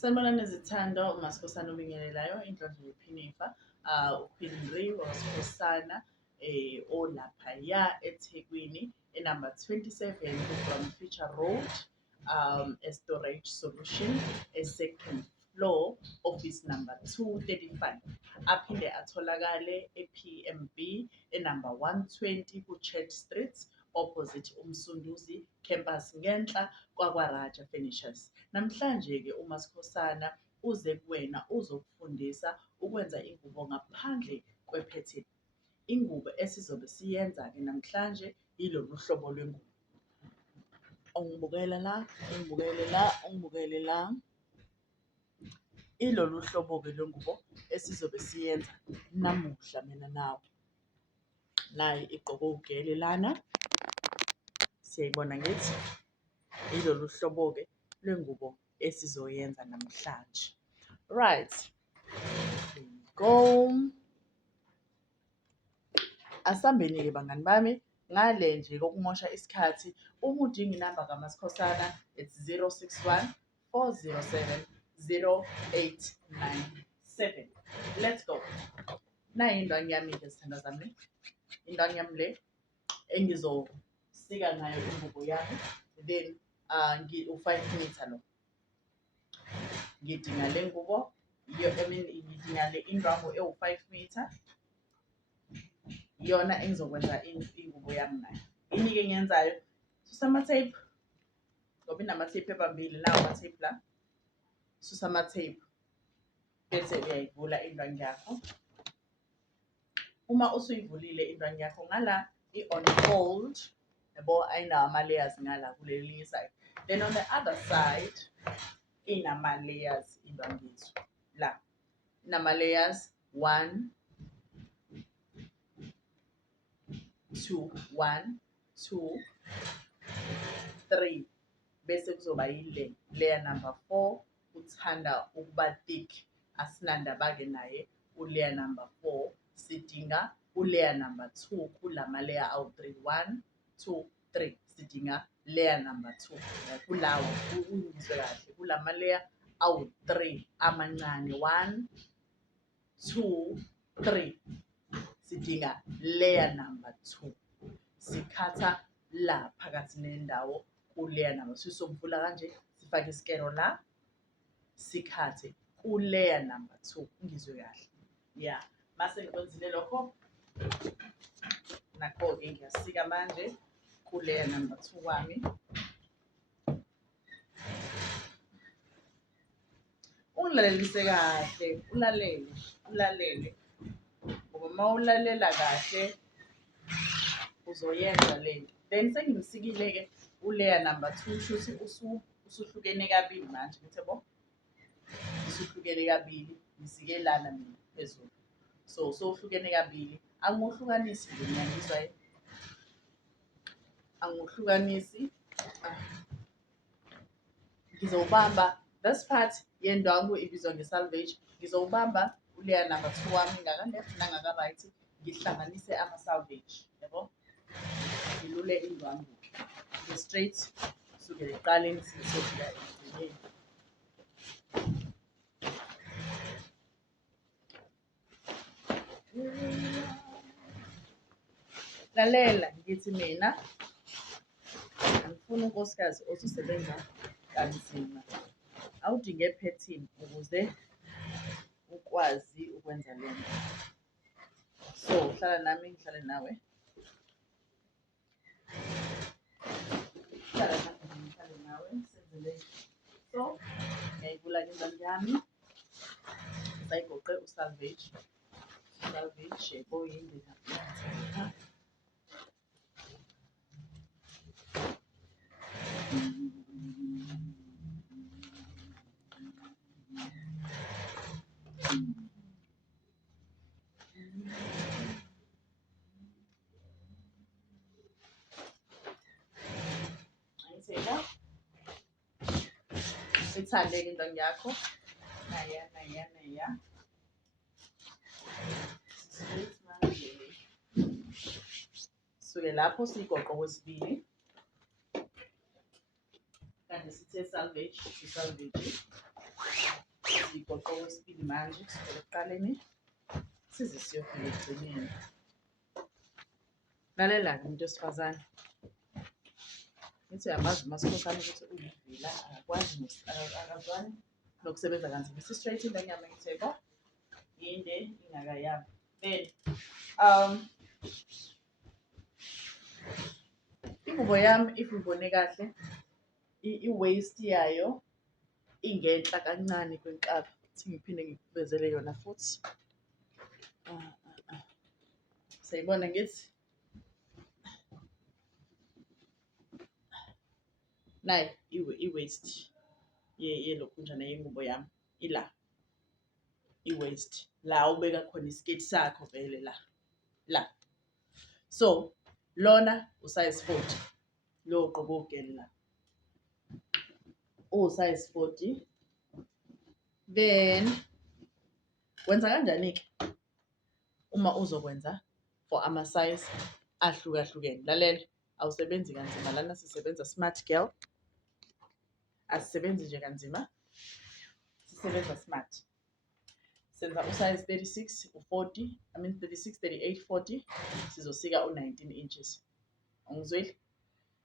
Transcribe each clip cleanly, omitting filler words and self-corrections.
Sanibonani zithando, uMaskosana obingelelayo, indlondlo yephinifa, uQueen Ree waSkhosana, olaphaya eThekwini, enumber 27 from Feature Road, a storage solution, a second floor, office number 235. Aphinde atholakale ePMB, enumber 120 kuChurch Street, opposite uMsunduzi campus ngenhla kwakwaraja Furnitures. Namhlanje-ke uMaskosana uze kuwena uzokufundisa ukwenza ingubo ngaphandle kwephethini. Ingubo esizobe siyenza-ke namhlanje ilolu hlobo lwengubo. Ungibukela la, ungibukele la, ungibukele la. Ilolu hlobo-ke lwengubo esizobe siyenza namuhla mina nawe. Nayi igqoke ugele lana. Siyayibona ngithi ilolu hlobo-ke lwengubo esizoyenza namhlanje. Right. Here we go. Asambeni-ke bangani bami ngale nje kokumosha isikhathi. Uma udinga inamba kaMaskosana, it's 061 407 0897. Let's go. Nayi indwangu yami-ke zithanda zami. Indwangu yami le engizosika ngayo ingubo yami. Then u5 meter lo. Ngidinga le ngubo, ngidinga le indwangu ewu5 meter. Iyona engizokwenza ingubo yami nayo. Ini-ke engiyenzayo, susa ama-tape. Ngoba inama-tape amabili, nawo ama-tape la. Susa ama-tape. Bese uyayivula indwangu yakho. Uma usuyivulile indwangu yakho ngala i-on fold, yabo ayinawo ama-layers ngala kuleli side. Then on the other side, inama-layers indwangu yethu. La, inama-layers 1, 2, 1, 2, 3. Bese kuzoba yile layer number 4 uthanda ukuba thick. Asinandaba-ke naye u-layer number 4. Sidinga u-layer number 2 kulama layer awu-3. 1, 2, 3. Sidinga layer number 2. Kulawo ungizwe kahle kulama layer awu-3 amancane. 1, 2, 3. Sidinga layer number 2. Sikhatha la phakathi nendawo ku-layer number 2. Sokuvula kanje, sifake isikero la, sikhathe ku-layer number 2. Ungizwe kahle. Yeah. Mase ngikwenzile lokho. Nakho-ke ngiyasika manje ku-layer number 2 wami. Ungilalelise kahle, ulalele. Ngoba uma ulalela kahle uzoyenza lento. Then sengimsikile-ke u-layer number 2 shuthi usuhlukene kabili manje. Ngithi bo usuhlukene kabili. Ngisike lana mina phezulu. So uhlukene kabili. Angiwuhlukanisi nje mina ngizwa angiwuhlukanisi. Ngizowubamba this part yendwangu ibizwa ngesalvage. Ngizowubamba u-layer number 2 wami ngaka-left nangaka-right, ngihlanganise ama-salvage. Yabo? Ngilule indwangu. Straight kusukela ekuqaleni siyofika ekugcineni. Lalela ngithi mina ngifuna unkosikazi ozosebenza kanzima. Awudinge phethini ukuze ukwazi ukwenza lento. So hlala nami ngihlale nawe. Hlala nami ngihlale nawe senzele. So ngiyayivula indwangu yami. Sayigoqe usalvage. Salvage yebo yindlela. Ayithela. Sithande indwangu yakho. Naya. Suke lapho sigoqo kwesibili. Kanti sithe salvage, isalvage. ugoqo wesibili manje kusukela ekuqaleni size siyofika ekugcineni. Lalela-ke umuntu wesifazane, ngithi uyamazi umaskhosana ukuthi uyivila akazwani nokusebenza kanzima. Isi-straight indanyama ngitheko yinde ingakayami. Then ingubo yami if ubone kahle i-waist yayo ingenhla kancane kwenqaba. Ukuthi ngiphinde ngikuvezele yona futhi. Sayibona ngithi nayi i-waist yelokhunjana yengubo yami ila i-waist la ubeka khona isiketi sakho vele la. So lona usize 40 lo gqobo ogeli la size 40. Then wenza kanjani-ke uma uzokwenza for ama-size ahlukahlukene? Lalela, awusebenzi kanzima lana, sisebenza smart girl, asisebenzi nje kanzima, sisebenza smart. Senza usize 36 u-40, 36, 38, 40 sizosika u-19 inches. Ungizwile?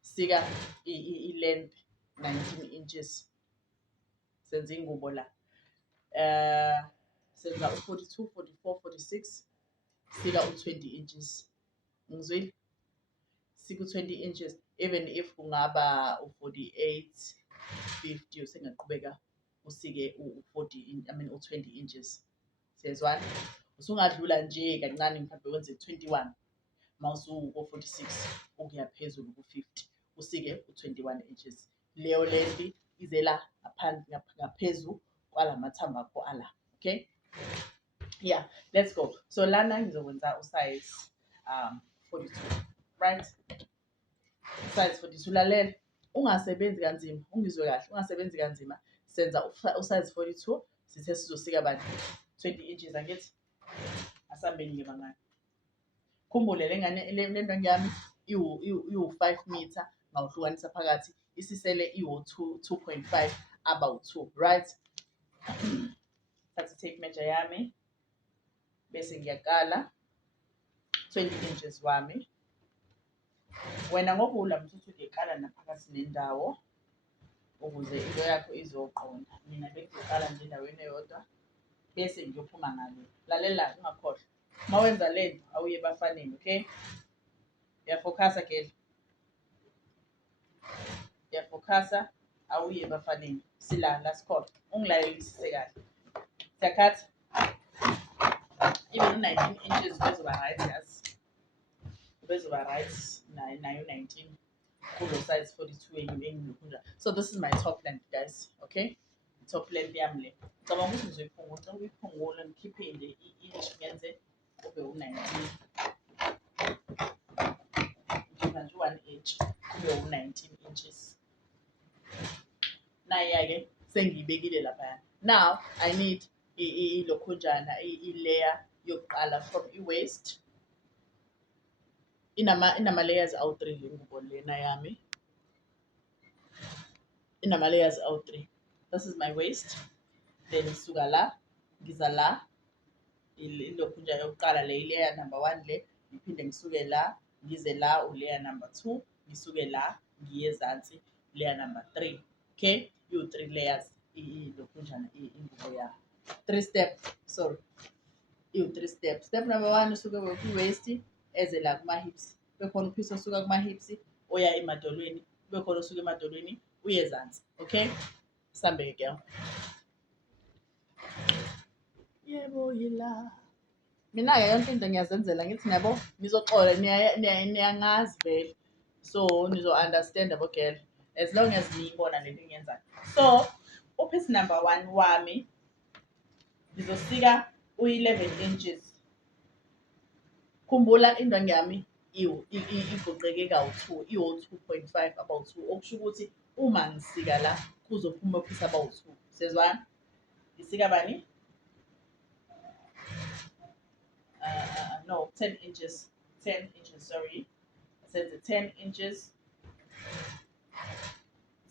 Sika i-length 19 inches. Senza ingubo la. Senza u-42, 44, 46 sika u-20 inches. Ungizwile? Sika u-20 inches even if kungaba u-48, 50 usengaqhubeka usike u-40 u-20 inches. Siyezwana? Usungadlula nje kancane mhlawumbe wenze 21 mawusuko-46 ukuya phezulu ku-50 usike u-21 inches. Leyo length ize la ngaphezulu kwala mathambo akho ala. Okay? Yeah, let's go. So lana ngizokwenza usize 42, right? Usize 42. Lalela, ungasebenzi kanzima, ungizwe kahle, ungasebenzi kanzima. Senza usize 42 sithe sizosika bani 20 inches angithi asambeni ngebangani. Khumbule le ndwangu yami iwu-5 meter ngawuhlukanisa phakathi isisele iwu-2.5 aba u-2, right? Thatha tape measure yami bese ngiyaqala 20 inches wami. Wena ngokula mthuthu uyiqala naphakathi nendawo ukuze into yakho izoqonda. Mina bengizoqala nje endaweni eyodwa bese ngiyophuma ngale. Lalela ungakhohlwa. Mawenza lento awuye bafaneni, okay? Uyafocusa girl. Uyafocusa awuye bafaneni. La sikhohlwa. Ungilalelisise kahle. Siyakhatha. Even 19 inches bezoba right yazi. Bezoba right nayo 19 kulo size 42 engilokhunja. So this is my top length guys, okay? Top length yami le. Ngicabanga ukuthi ngizoyiphungula, ngicela ukuyiphungula ngikhiphe nje i-inch ngenze kube u-19. Ngikhipha nje 1 inch kube u-19 inches. Nayi-ke sengiyibekile lapha. Now I need ilokhunjana i-layer yokuqala from i-waist. Inama layers awu-3 le ngubo lena yami. Inama layers awu-3. This is my waist. Then suka la ngiza la ilokhunjana yokuqala le layer number 1 le ngiphinde ngisuke la ngize la layer number 2 ngisuke la ngiye ezansi layer number 3. Okay? You 3 layers ilokhunjana ingubo ya 3 step, sorry. You 3 steps. Step number 1 usuke ku-waist eze la kuma-hips. Bekhona uphisa usuka kuma-hips oya emadolweni. Bekhona usuka emadolweni uye ezansi. Okay? Sambe girl. Yebo yila. Mina-ke yonke into ngiyazenzela ngithi nabo nizoxola niyangazi vele. So nizo-understand abo girl as long as niyibona lento engiyenzayo. So uphisi number 1 wami ngizosika u-11 inches. Khumbula indwangu yami igoqeke kawu-2, iwo-2.5 about 2. Okusho ukuthi uma ngisika la kuzophuma uphisa abawu-2. Sezwana? Ngisika bani? No, 10 inches. 10 inches, sorry. I said the 10 inches.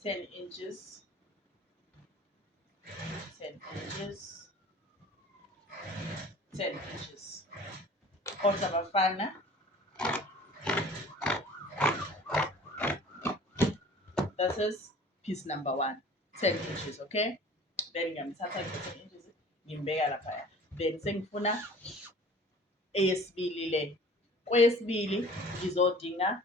10 inches. 10 inches. 10 inches. Kodwa bafana, this is piece number 1, 10 inches, okay? Then ngiyamthatha 10 inches, ngimbeka lapha. Then sengifuna eyesibili le. Kweyesibili ngizodinga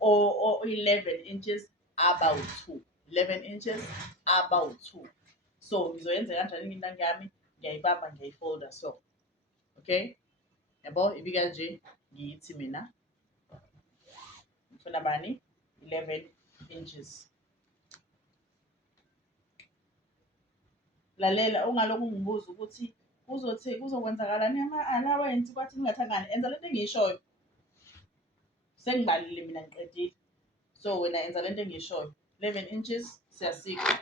o 11 inches about 2. 11 inches about 2. So ngizoyenza kanjani intangi yami? Ngiyayibamba ngiyayifolda so. Okay? Yabo ibika nje ngiyithi mina ngifuna bani 11 inches. Lalela ungalokhu ungibuza ukuthi kuzokwenzakalani ama-allowance kwathi ningathangani. Enza lento engiyishoyo. Sengibalile mina ngiqedile. So wena enza lento engiyishoyo. 11 inches siyasika.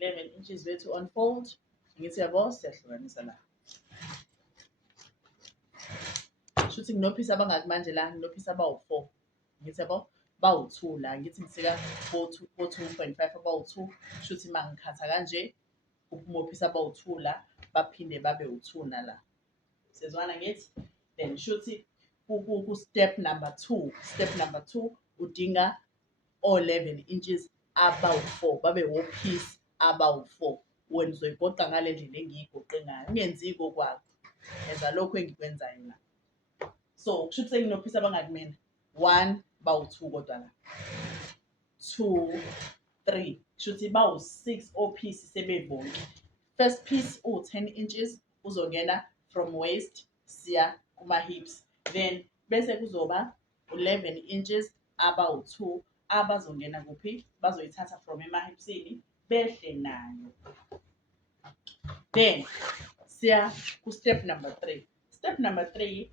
11 inches bethu unfold. Ngithi yabo siyahlukanisa la. Shuthi nginophisa abangaki manje la, nginophisa abawu4. Ngithi yabo bawu2 la, ngithi ngisika 2.5 abawu2. Shuthi mangikhatha kanje ukumophisa abawu2 la, baphinde babe u2 na la. Sezwana ngithi? Then shuthi ku step number 2. Step number 2 udinga o 11 inches abawu4, babe wopiece abawu4. Wena uzoyigoqa ngale ndlela engiyigoqe ngayo. Ungenzi kokwakho. Yenza lokho engikwenzayo la. So kushuthi senginophisa abangaki mina? 1 bawu2 kodwa la. 2 3 kushuthi bawu6 opiece sebebonke. First piece 10 inches uzongena from waist siya kuma hips. Then bese kuzoba 11 inches abawu2 abazongena kuphi? Bazoyithatha from emahipsini behle nayo. Then siya ku step number 3. Step number 3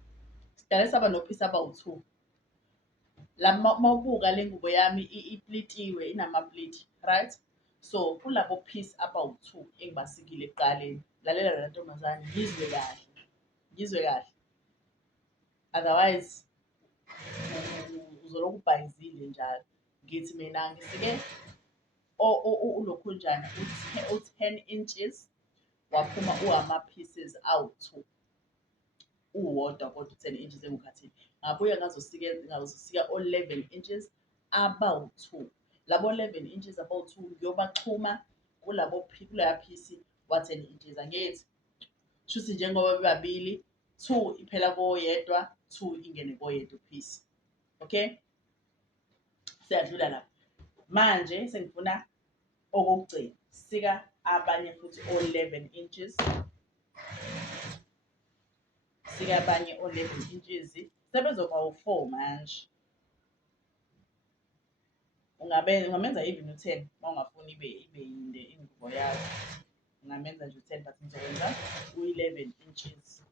sidale saba nopiece abawu2. La mawubuka le ngubo yami iplitiwe inama-pleat, right? So kulabo piece abawu2 engibasikile ekuqaleni. Lalela la ntombazane ngizwe kahle. Otherwise uzoloku ubhayizile njalo. Ngithi mina ngisike ulokhunjana u10 inches waphuma uama pieces awu2. Uwodwa kodwa 10 inches engukhathini. Ngabuya ngazosika o 11 inches abawu2. Labo 11 inches abawu2 ngiyobachuma kulaya piece wa 10 inches. Angithi shuthi njengoba bebabili 2 iphela koyedwa, 2 ingene koyedwa piece. Okay? Siyadlula lapha. Manje sengifuna okugcina. Sika abanye futhi o 11 inches. Sika abanye o 11 inches. Sebezoba u4 manje. Ungamenza even u10 mawungafuni ibe yinde ingubo yakho. Ungamenza nje u10 but ngizokwenza u11 inches.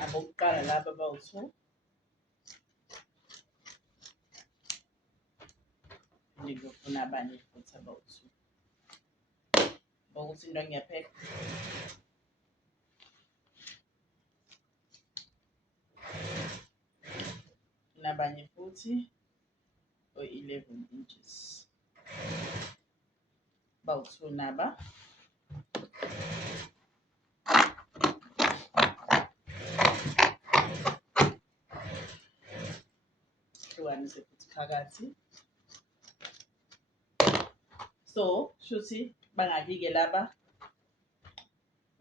Abokuqala laba bawu2. Ngizofuna abanye futhi abawu2. Ukuthi into ngiyapheka. Nabanye futhi o 11 inches. Bawu2 naba. Hlukanise futhi phakathi. So shuthi bangaki-ke laba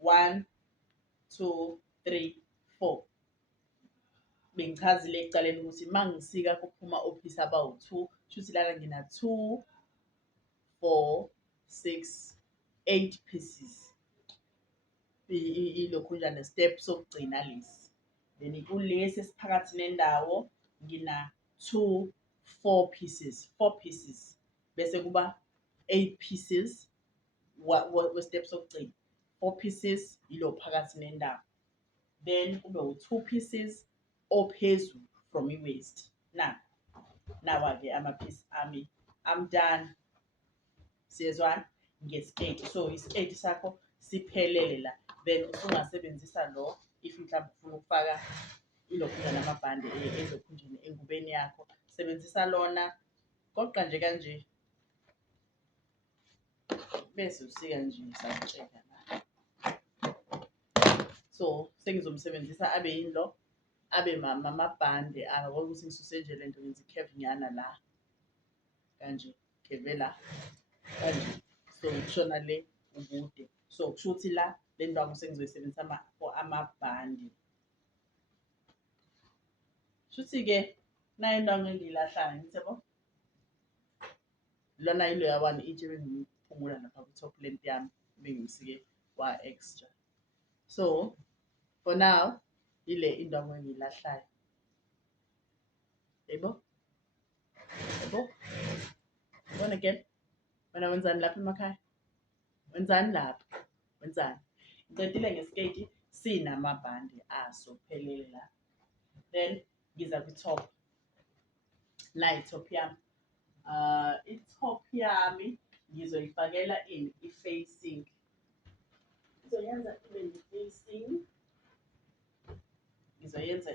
1 2 3 4. Bengichazile ekuqaleni ukuthi mangisika kuphuma opiece abawu2, shuthi lana ngina 2 4 6 8 pieces. Ilokhunjana step sokugcina lesi. Then kulesi esiphakathi nendawo ngina 2 4 pieces. 4 pieces. Bese kuba 8 pieces we step sokugcina. 4 pieces ilo phakathi nendawo. Then kube u2 pieces ophezulu from i-waist. Nawa-ke ama-piece ami. I'm done. Siyezwana? Ngesiketi. So isiketi sakho siphelele la. Then usungasebenzisa lo if mhlawumbe ufuna ukufaka ilokhunjana amabhande elokhunjini engubeni yakho. sebenzisa lona goqa nje kanje bese usika nje sakutsheka la. So sengizomsebenzisa abe yinlo abe amabhande ukuthi ngisuse nje lento ngenza i-curve nyana la kanje curve la kanje. So kushona le ubude. So kusho ukuthi la le ndwangu sengizoyisebenzisa for amabhande. Shuthi-ke nayo indwangu engiyilahlayo ngithi yabo lona yiloya 1 inch bengiphungula lapha ku-top length yami bengisike wa-extra. So for now ile indwangu engiyilahlayo. Yebo? Yabona again? Wena wenzani lapha emakhaya? Wenzani lapha? Wenzani? Ngicedile ngesiketi sinamabhande aso kuphelele la. Then ngiza kwi-top. Nayi i-top yami. I-top yami ngizoyifakela i-facing. Ngizoyenza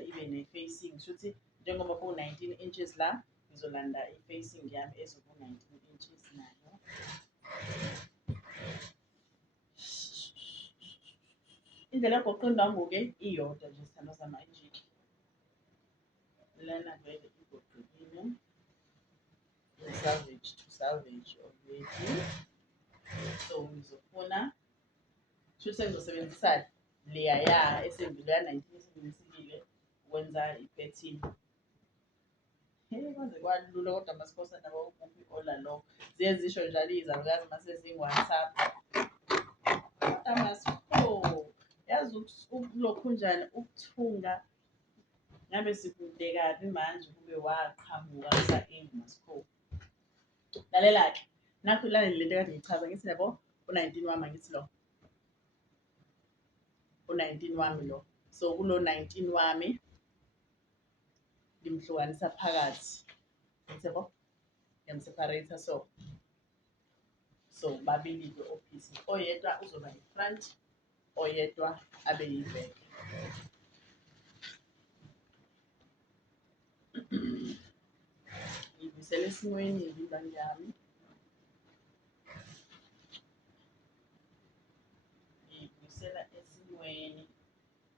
ibe ne-facing. Shuthi njengoba ku-19 inches la ngizolanda i-facing yami ezoku-19 inches nayo. Indlela yogoqa indwangu-ke iyodwa nje sithando sami ayijiki. Lana vele igoqekile. Salvage to salvage already. So ngizofuna shuthi sengizosebenzisa leya ya esengile ya 19 esengiyisile ukwenza i-13. Kwaze kwalula kodwa masikhosa nabo ukuphi ola lo. Ziyezisho njalo izalukazi mase zingWhatsApp. Amasikho yazi ukulokhunjani ukuthunga ngabe sikude kabi manje kube waqhamuka kusa-masikho. Lalela-ke nakho lana lento kade ngichaza ngithi yabo u-19 wami angithi lo u-19 wami lo. So kulo 19 wami ngimhlukanisa phakathi. Yabo? Ngiyamseparate so babili-ke opposite. Oyedwa uzoba i-front, oyedwa abe yi-back. Ngibuyisela esimweni indwangu yami.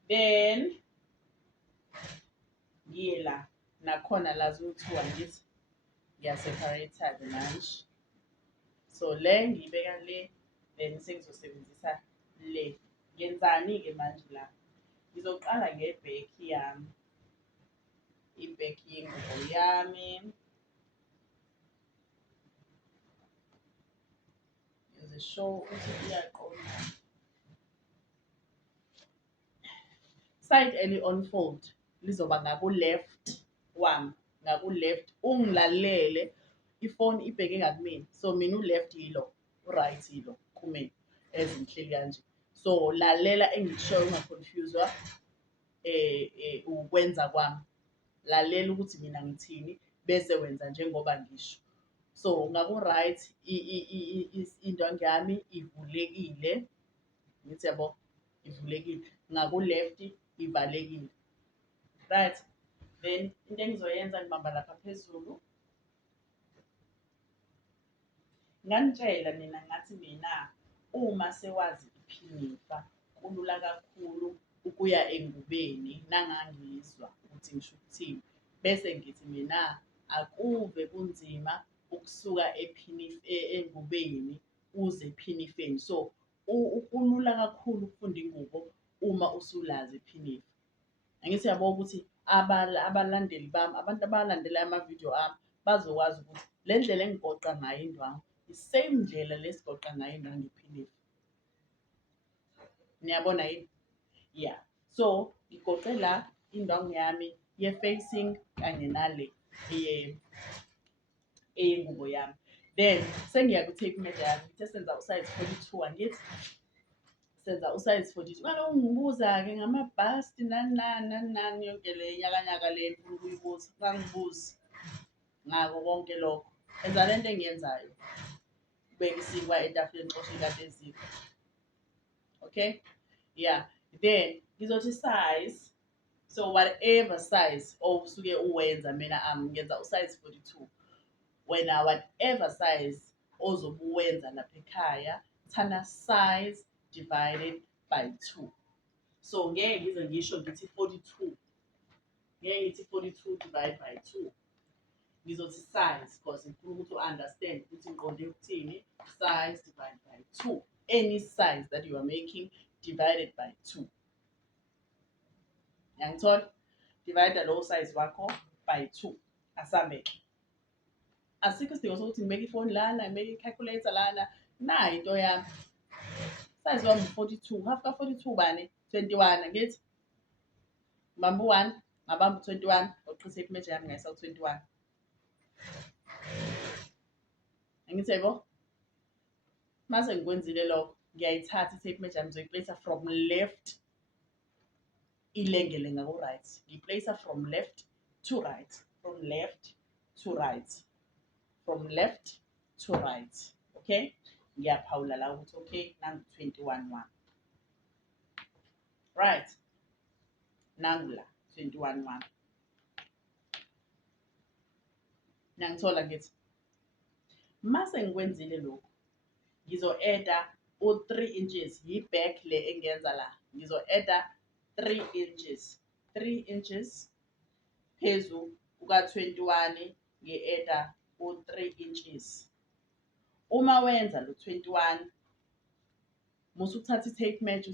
Then ngiye la nakhona la zothiwa ngithi ngiyaseparate-ke manje. So le ngiyibeka le then sengizosebenzisa le. Ngenzani-ke manje la? Ngizoqala nge-back yami. I-back yengubo yami. Show ukuthi iyaqonda. Side eli-on-fold lizoba ngaku-left wami, ngaku-left. Ungilalele ifoni ibheke ngakumina. So mina u-left yilo, u-right yilo kumina ezinhleli kanje. So lalela engikushoyo ungaconfuse-wa ukwenza kwami. Lalela ukuthi mina ngithini bese wenza njengoba ngisho. So ngaku-right indwangu yami ivulekile. Ngithi yabo ivulekile. Ngaku-left ivalekile. Right? Then into engizoyenza ngibamba lapha phezulu. Nganitshela nina ngathi mina uma sewazi iphinifa kulula kakhulu ukuya engubeni nangangizwa ukuthi ngisho ukuthini. Bese ngithi mina akuve kunzima ukusuka engubeni uze ephinifeni. So kulula kakhulu ukufunda ingubo uma usulazi iphinifa. Angithi yabo ukuthi abalandeli bami, abantu abalandela amavidiyo ami bazokwazi ukuthi le ndlela engigoqa ngayo indwangu i-same ndlela lesigoqa ngayo indwangu iphinifa. Niyabona yini? Yeah. So ngigoqe la indwangu yami ye-facing kanye nale eyengubo yami. Then sengiya ku-tape measure yami ngithe senza u-size 42 angithi senza u-size 42. Kaloku ngibuza-ke ngamabhasti nani yonke le nyakanyaka le mfuna ukuyibuza. Kangibuzi ngako konke lokho. Enza lento engiyenzayo. Ubeka isikwa etafuleni xosha ikati eziko. Okay? Yeah. Then ngizothi size So whatever size osuke uwenza mina ngenza usize 42. Wena whatever size ozobe uwenza lapha ekhaya, thana size divided by 2. So ngeke ngize ngisho ngithi 42. Ngeke ngithi 42 divided by 2. Ngizothi size because ngifuna ukuthi u-understand ukuthi ngiqonde ukuthini. Size divided by 2. Any size that you are making divided by 2. Yangithola? Divide lowo size wakho by 2. Asambeke. Asikho isidingo sokuthi ngibeke ifoni lana, ngibeke i-calculator lana. Nayi into yami. Size wami 42. Half ka 42 bani? 21 ngithi. Ngibamba u-1, ngabamba u-21, oqisa tape measure yami ngayisa u-21. Angithi yebo? Mase ngikwenzile lokho, ngiyayithatha i-tape measure yami ngizoyiplace from left ilengele ngako right. Ngiyiplace from left to right, from left to right, from left to right. Okay? Ngiyaphawula la ukuthi okay, nangu 21 wami. Right? Nangu la 21 wami. Nangithola ngithi mase ngikwenzile lokho, ngizo-add u-3 inches, yi-back le engenza la. Ngizo-add 3 inches. 3 inches phezu kuka-21 ngi-add u-3 inches. Uma wenza lo 21, musu uthatha i-tape measure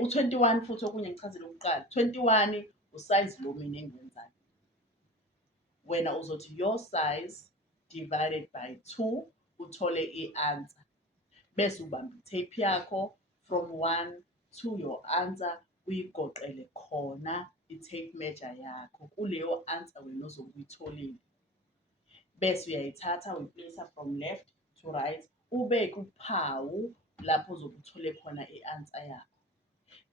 uthi u-21 futhi okunye ngichazile ukuqala. 21 usize lo mina engiwenzayo. Wena uzothi your size divided by 2 uthole i-answer. Bese ubamba i-tape yakho from 1 to your answer uyigoqele khona i-tape measure yakho kuleyo answer wena ozobe uyitholile. Bese uyayithatha uyiplace from left to right, ubeke uphawu lapho ozobe uthole khona i-answer yakho.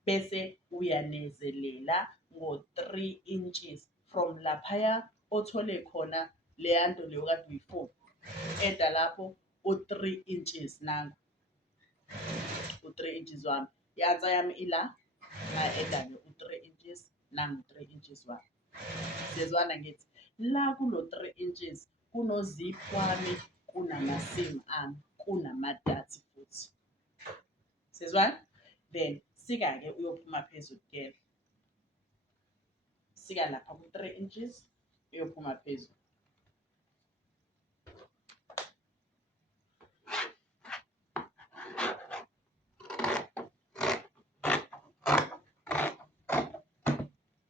Bese uyanezelela ngo-3 inches from laphaya othole khona leya nto leyo kade uyifuna. Eda lapho u-3 inches nangu. U-3 inches wami. I-answer yami ila, nga-eda u-3 inches, nangu 3 inches wami. Siyezwana ngithi la kulo 3 inches kunozip wami, kunamasimu ami, kunamadathi futhi. Siyezwana? Then sika-ke uyophuma phezulu kuyena. Sika lapha ku-3 inches uyophuma phezulu.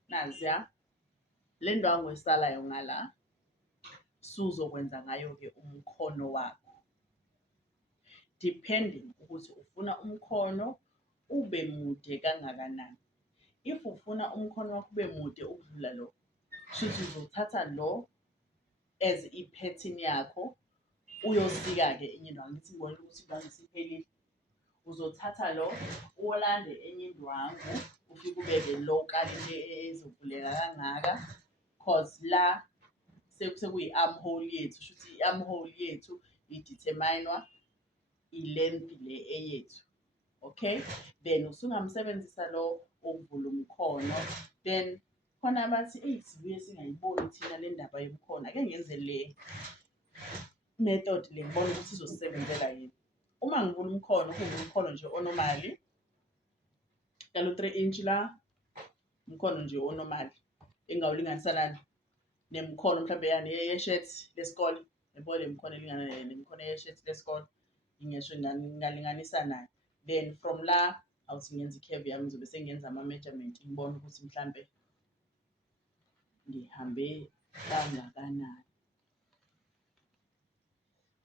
Naziya le ndwangu esalayo ngala suzokwenza ngayo-ke umkhono wakho. Depending ukuthi ufuna umkhono ube mude kangakanani. If ufuna umkhono wakho ube mude ukudlula lo, shuthi uzothatha lo as i-pattern yakho uyosika-ke enye indwangu. Ngithi ngibonile ukuthi indwangu isiphelile. Uzothatha lo ulande enye indwangu ufike ubeke lo kali nje ezovuleka kangaka cause la sekuyi-armhole yethu. Shuthi i-armhole yethu ideterminwa i-length le eyethu. Okay? Then usungamsebenzisa lo ukuvula umkhono. Then khona abathi sibuye singayiboni thina le ndaba yomkhono. Ake ngenze le method le ngibona ukuthi izosebenzela yini. Uma ngivula umkhono, kuvula umkhono nje onormally. Kalo 3 inch la, umkhono nje onormally. Engawulinganisa nani? Nemkhono mhlawumbe yani ye-shirt lesikole. Yabo le mkhono elingana nemkhono ye-shirt lesikole. Ngingesho ngalinganisa nayo. Then from la awuthi ngenza i-curve yami ngizobe sengenza ama-measurement ngibone ukuthi mhlambe ngihambe kangakanani.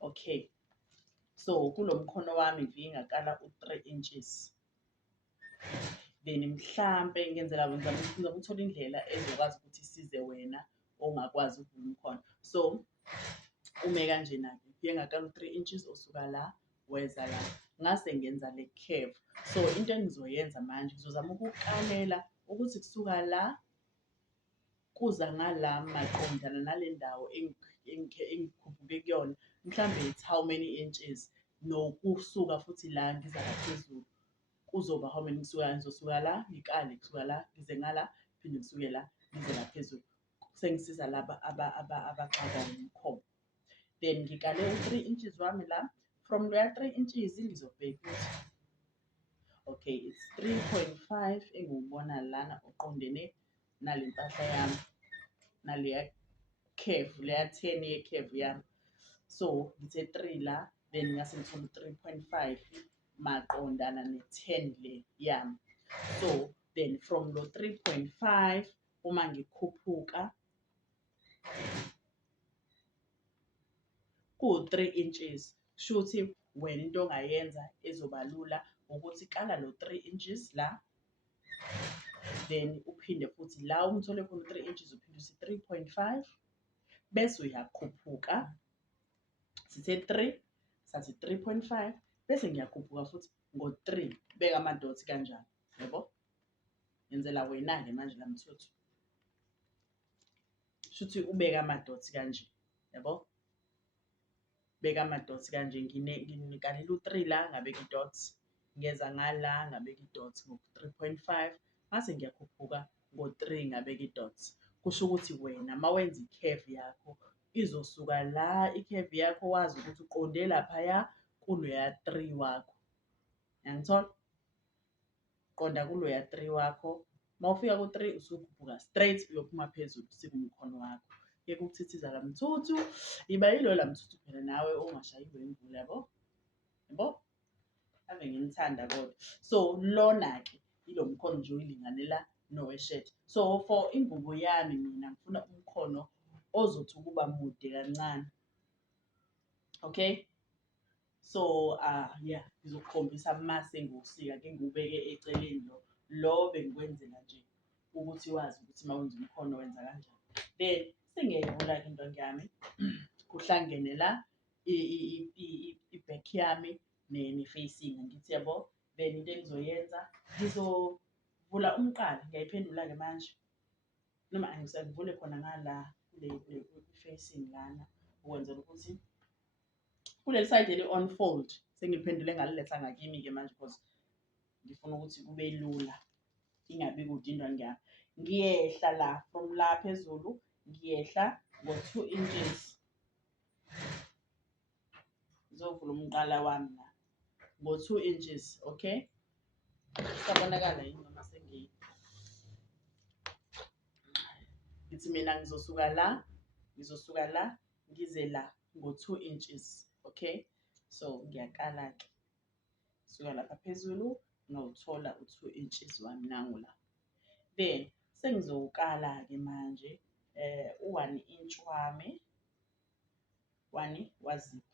Okay. So kulo mkhono wami ngifike ngaqala u-3 inches. Then mhlambe ngenzela ngizama ukuthola indlela ezokwazi ukuthi isize wena ongakwazi ukuvula umkhono. So ume kanjena ke. Ngifike ngaqala u-3 inches osuka la weza la. Ngase ngenza le curve. So into engizoyenza manje ngizozama ukuqalela ukuthi kusuka la kuza ngala maqondana nale ndawo engikhuphuke kuyona. Mhlambe it's how many inches nokusuka futhi la ngiza phezulu kuzoba how many ngizosuka la ngikale kusuka la ngize ngala phinde ngisuke la ngize la phezulu sengisiza laba abaqala umkhomo. Then ngikale u3 inches wami la from loya 3 inches ngizobheka ukuthi okay it's 3.5 engiwubona lana oqondene nale mpahla yami naleya curve leya 10 ye curve yami. So ngithe 3 la then ngase ngithola 3.5 maqondana ne10 le yami. So then from lo 3.5 uma ngikhuphuka ku3 inches shuthi wena into ongayenza ezobalula ukuthi kala lo 3 inches la then uphinde futhi la umthole khona 3 inches uphinde uthi 3.5 bese uyakhuphuka sithe 3 sathi 3.5 bese ngiyakhuphuka futhi ngo3 beka ama dots kanjalo yabo yenzela wena ke manje lamthuthu shuthi ubeka ama dots kanje yabo beka ama dots kanje nginikalela u3 la ngabeka i-dots ngeza ngala ngabeka i-dots ngo3.5 mase ngiyakhuphuka ngo3 ngabeka i-dots kusho ukuthi wena mawenza i-curve yakho izosuka la i-curve yakho wazi ukuthi uqonde lapha ya kuloya 3 wakho yangithola qonda kuloya 3 wakho mawufika ku3 usukhuphuka straight uyophuma phezulu sikumkhono wakho yeke ukuthithiza lamthuthu iba yilo lamthuthu phela nawe ongashayiwe imvula yabo ave ngimthanda kodwa so lona ke ilo mkhono nje uyilinganela noweshirt. So for ingubo yami mina ngifuna umkhono ozothi ukuba mude kancane okay. So yeah ngizokukhombisa mase ngusika ke ngubeke eceleni lo bengikwenzela nje ukuthi wazi ukuthi mawenza umkhono wenza kanjani. Then sengiyayivula ke into yami kuhlangene la i-back yami ne-facing ngithi yabo then into engizoyenza ngizovula umqala ngiyayiphendula ke manje noma angisavule khona ngala kule-facing lana ukwenzela ukuthi kuleli side eli unfold sengiphendule ngaliletha ngakimi ke manje because ngifuna ukuthi kube lula ingabi kude indwangu yami ngiyehla la from la phezulu ngiyehla ngo2 inches ngizovula umqala wami la ngo2 inches okay sabonakala yini noma ngithi mina ngizosuka la ngize la ngo2 inches okay. So ngiyakala ke suka lapha phezulu ngawuthola u2 inches wami nangu la then sengizokala ke manje u1 inch wami 1 wazip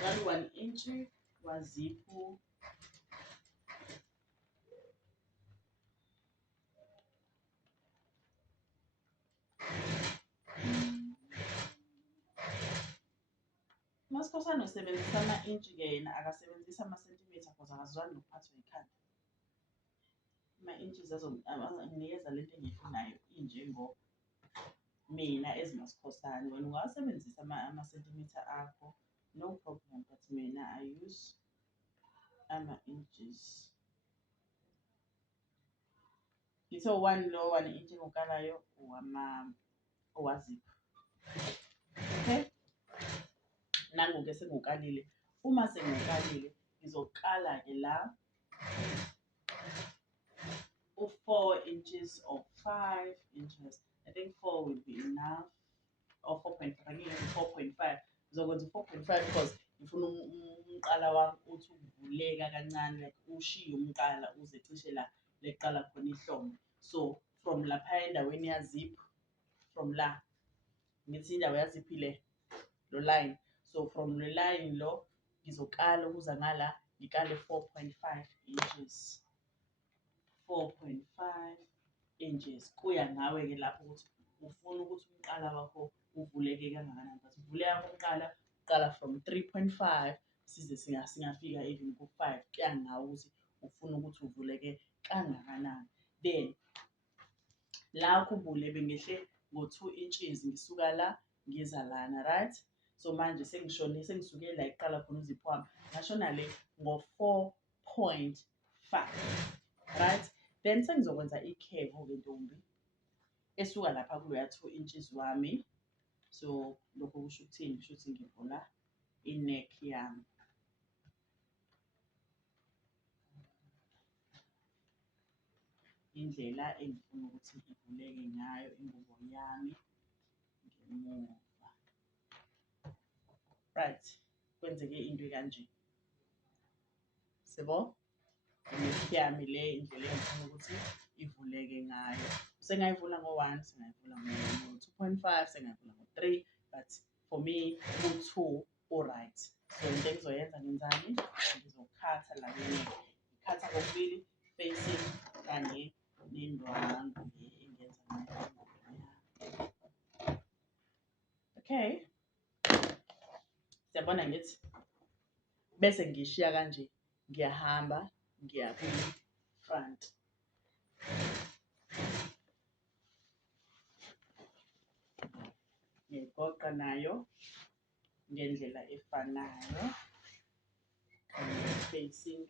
ngalo 1 inch wazipu Masikhosana usebenzisa ama-inch ke yena akasebenzisa ama-centimeter because akazwani nokuphathwa yikhanda. Ama-inches azonikeza lento engiyifunayo injengo mina eziMasikhosana wena ungawasebenzisa ama-centimeter akho no problem but mina I use ama-inches. Ngithe 1 lo 1 inch engukalayo owazipho okay. Nangu-ke sengukalile uma sengukalile ngizokala ke la u4 inches or 5 inches. I think 4 will be enough or 4.5 ngizokwenza 4.5 because ngifuna umqala wami uthi uvuleka kancane like ushiye umqala uze cishe la leqala khona ihlombe. So from lapha endaweni yazip from la ngithi indawo yaziphi le lo line. So from le line lo ngizokala ukuza ngala ngikale 4.5 inches 4.5 inches kuya ngawe ke lapho ukuthi ufuna ukuthi umqala wakho uvuleke kangakanani but uvuleka komqala uqala from 3.5 size singafika even ku5 kuya ngawe ukuthi ufuna ukuthi uvuleke kangakanani. Then La ukhumbule bengehle ngo-2 inches ngisuka la ngiza lana, right? So manje sengisuke la iqala khona uzipho wami ngashona le ngo-4.5, right? Then sengizokwenza ikhevu-ke ntombi esuka lapha kuloya 2 inches wami. So lokho kusho ukuthini? Kusho ukuthi ngivula i-neck yami. Indlela engifuna ukuthi ivuleke ngayo ingubo yami ngemuva. Right, kwenzeke into ekanje. Sebo? I-neck yami le indlela engifuna ukuthi ivuleke ngayo. Sengayivula ngo-1, sengayivula ngo-2.5, sengayivula ngo-3, but for me u-2 u-right. So into engizoyenza ngenzani? Ngizokhatha la kwi-neck. Ngikhatha kokubili, facing kanye nendwangu le engenza ngayo. Okay, siyabona ngithi bese ngishiya kanje, ngiyahamba ngiya kwi-front. Ngigoqa nayo ngendlela efanayo facing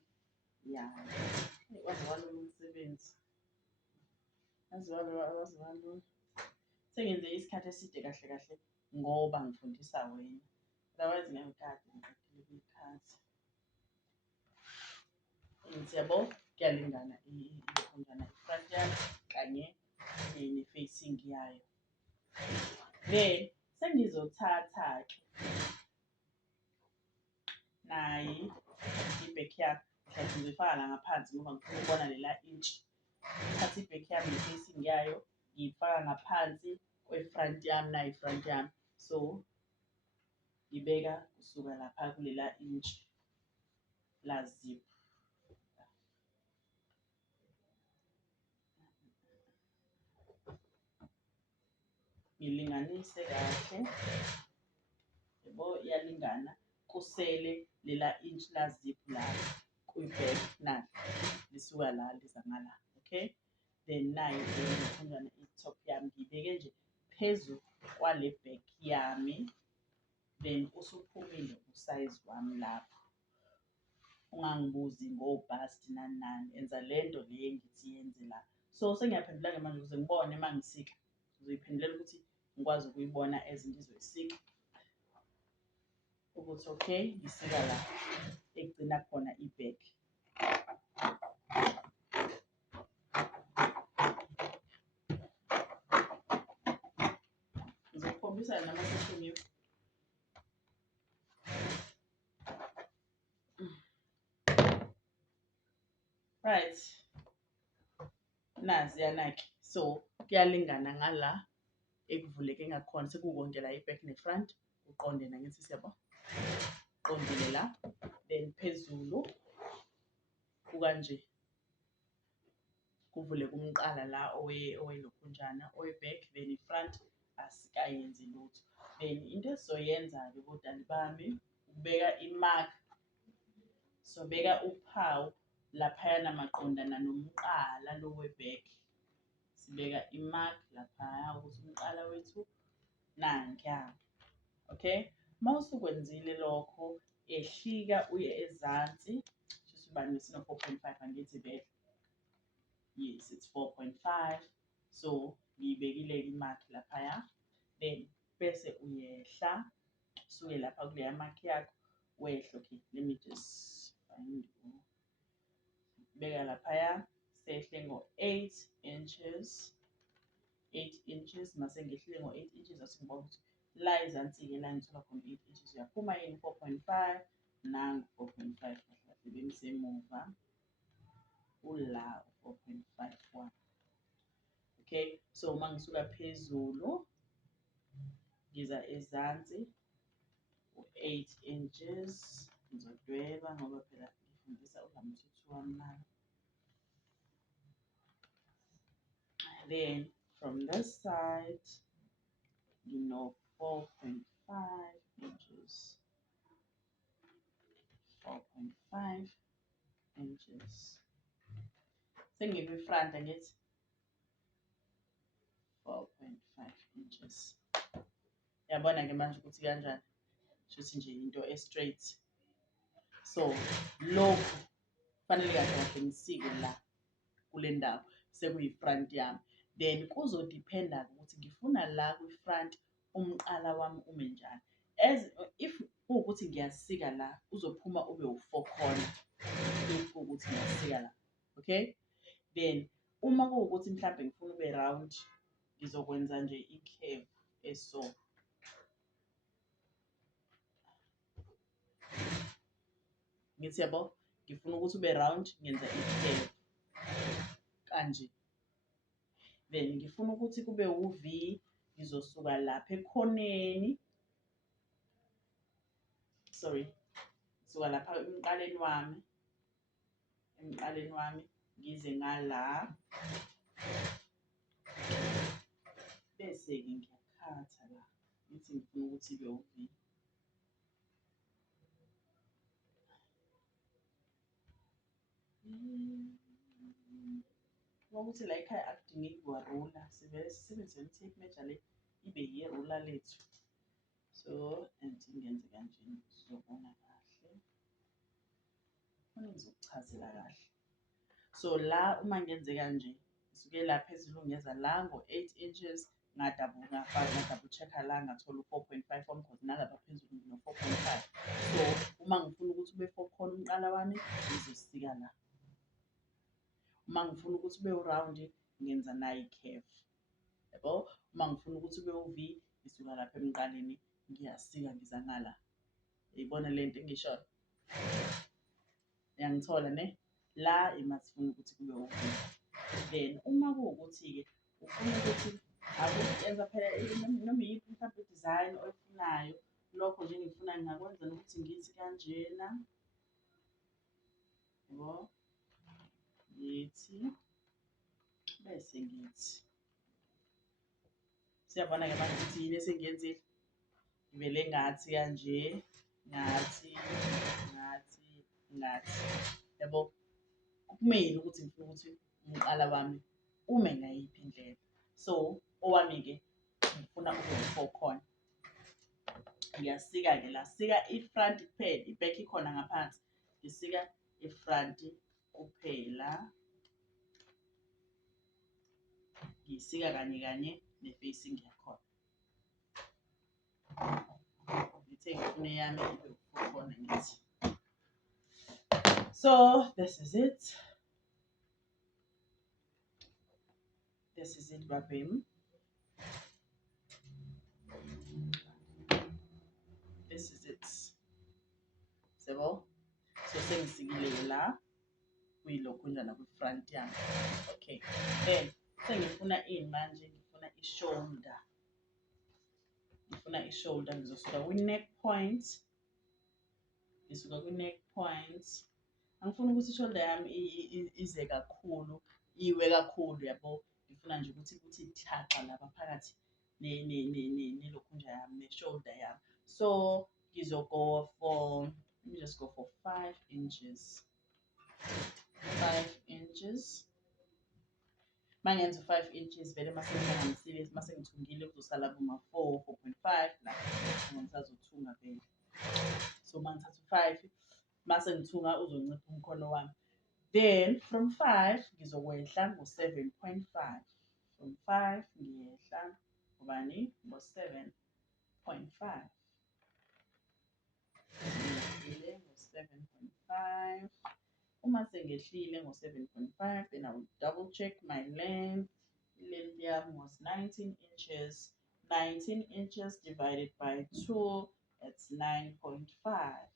yami. Waziwalo umsebenzi. Waziwalo. Sengenze isikhathi eside kahle kahle ngoba ngifundisa wena. Otherwise ngiyakade ngiqedile ukuyikhatha. Siyabo? Kuyalingana ikhonjana i-front yami kanye ne-facing yayo. Then sengizothatha-ke nayi i-back yami, ngizoyifaka la ngaphansi ngoba ngifuna ukubona lela inch. Thatha i-back yami ne-facing yayo ngiyifaka ngaphansi kwe-front yami, nayi i-front yami. So ngibeka kusuka lapha kulela inch la zip. Ngilinganise kahle. Yebo, iyalingana. Kusele lela inch la zip la kwi-back nali lisuka la liza ngala. Okay, then nayi ikhonjana i-top yami ngiyibeke nje phezu kwale back yami. Then usuphumile usayizi wami lapho. Ungangibuzi ngo-bust nani nani, enza lento le engithi yenze la. So sengiyaphendula-ke manje ukuze ngibone uma ngisika. Ngizoyiphendulela ukuthi ngikwazi ukuyibona as ngizoyisika ukuthi okay ngisika la ekugcina khona i-back. Ngizokukhombisa nama-session. Right, nazi yanaki. So kuyalingana ngala ekuvuleke ngakhona, sekukonke la i-back ne-front uqonde nangithi siyabo, qondile la. Then phezulu kukanje, kuvule kumqala la owelokhunjana owe-back, then i-front asikayenzi lutho. Then into esizoyenza-ke bodali bami ukubeka i-mark. Sobeka uphawu laphayana maqondana nomqala lo we-back. Sibeka i-mark laphaya ukuthi umqala wethu nankuya. Okay, mawusukwenzile lokho ehlika uye ezansi. Sisibani sino 4.5 angithi vele. Yes, it's 4.5. So ngiyibekile i-mark laphaya. Then bese uyehla suke lapha kuleya mark yakho wehle. Okay, let me just find you. Beka laphaya sehle ngo-8 inches. 8 inches mase ngehlile ngo-8 inches asengibona ukuthi la ezansi-ke la ngithola khona 8 inches uyaphuma yini 4.5 nangu 4.5 kahle bemisemuva ula 4.5 wami. Okay, so uma ngisuka phezulu ngiza ezansi u-8 inches ngizodweba ngoba phela ngifundisa ulamthuthu wami nami. Then from this side, you know, 4.5 inches. 4.5 inches. Sengikwi-front angithi 4.5 inches. Yabona-ke manje ukuthi kanjani, shuthi nje into e-straight. So lokhu kufanele kahle kahle ngisike la kule ndawo sekuyi-front yami, then kuzodipenda ukuthi ngifuna la kwi-front umqala wami ume njani. If kuwukuthi ngiyasika la uzophuma ube u-4 corner, if kuwukuthi ngiyasika la, okay. Then uma kuwukuthi mhlawumbe ngifuna ube round, ngizokwenza nje i-curve eso. Ngithi yabo, ngifuna ukuthi ube round, ngenza i-curve kanje. Then ngifuna ukuthi kube u-V, ngizosuka lapha ekhoneni, ngisuka lapha emqaleni wami ngize ngala, bese-ke ngiyakhatha la, ngithi ngifuna ukuthi ibe u-V. Ngokuthi la ekhaya akudingeki kwarula, sivele sisebenzise i-tape measure le ibe yirula lethu. So ngenze kanjena sizobona kahle, kufanele ngizokuchazela kahle. So la uma ngenze kanje, ngisuke la phezulu ngeza la ngo-8 inches, double check-a la ngathola u-4.5 wami because nalapha phezulu ngino-4.5. So uma ngifuna ukuthi ube 4 khona umqala wami, ngizosika la. Uma ngifuna ukuthi ube u-round, ngenza nayi curve, yabo. Uma ngifuna ukuthi ube u-V, ngisuka lapha emqaleni ngiyasika ngiza ngala. Uyibona lento engishoyo? Uyangithola ne? La imasifuna ukuthi kube u-V. Then uma kuwukuthi-ke ufuna ukuthi akuyenza phela noma iyiphi mhlawumbe i-design oyifunayo, lokho nje engikufunayo ngingakwenza nokuthi ngithi kanjena, yabo. Ngithi bese ngithi, siyabona-ke manje ukuthi yini esengiyenzile, ngivele ngathi kanje, ngathi, yabo. Kumele ukuthi ngifuna ukuthi umqala wami ume ngayiphi indlela. So owami-ke ngifuna ube u-4 corner. Ngiyasika-ke la, sika i-front kuphela, i-back ikhona ngaphansi, ngisika i-front kuphela, ngiyisika kanye kanye ne-facing yakhona. Ngithe ngifuna yami ibe u-4 corner ngithi. So this is it. This is it, babem. This is it. Sebo? So sengisikile la kuyilokhu njana kwi-front yami. Okay. Then sengifuna ini manje, ngifuna i-shoulder. Ngizosuka kwi-neck point. Angifuni ukuthi i-shoulder yami ize kakhulu, iwe kakhulu, yabo. Ngifuna nje ukuthi ithaqa lapha phakathi nelokhunja yami, ne-shoulder yami. So ngizogo for, let me just go for 5 inches. 5 inches. Mangenza 5 inches vele masengihlanganisile, masengithungile kuzosala boma 4, 4.5 la ngisazothunga vele. So mangithatha 5, masengithunga uzoncipha umkhono wami. Then from 5 ngizokwehla ngo-7.5. From 5 ngiyehla ngobani? Ngo-7.5. Ngehlile ngo-7.5. Uma sengehlile ngo-7.5, then I will double check my length. Length yami was 19 inches. 19 inches divided by 2, that's 9.5.